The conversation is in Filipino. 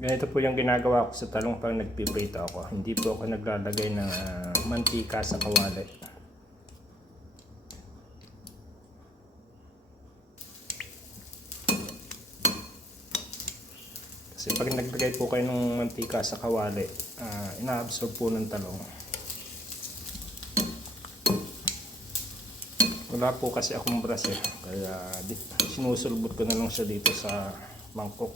Ganito po yung ginagawa ko sa talong pag nagpiprito ako. Hindi po ako naglalagay ng mantika sa kawali. Kasi pag naglagay po kayo ng mantika sa kawali, ina-absorb po ng talong. Wala po kasi akong brush kaya sinusulbot ko na lang siya dito sa mangkok.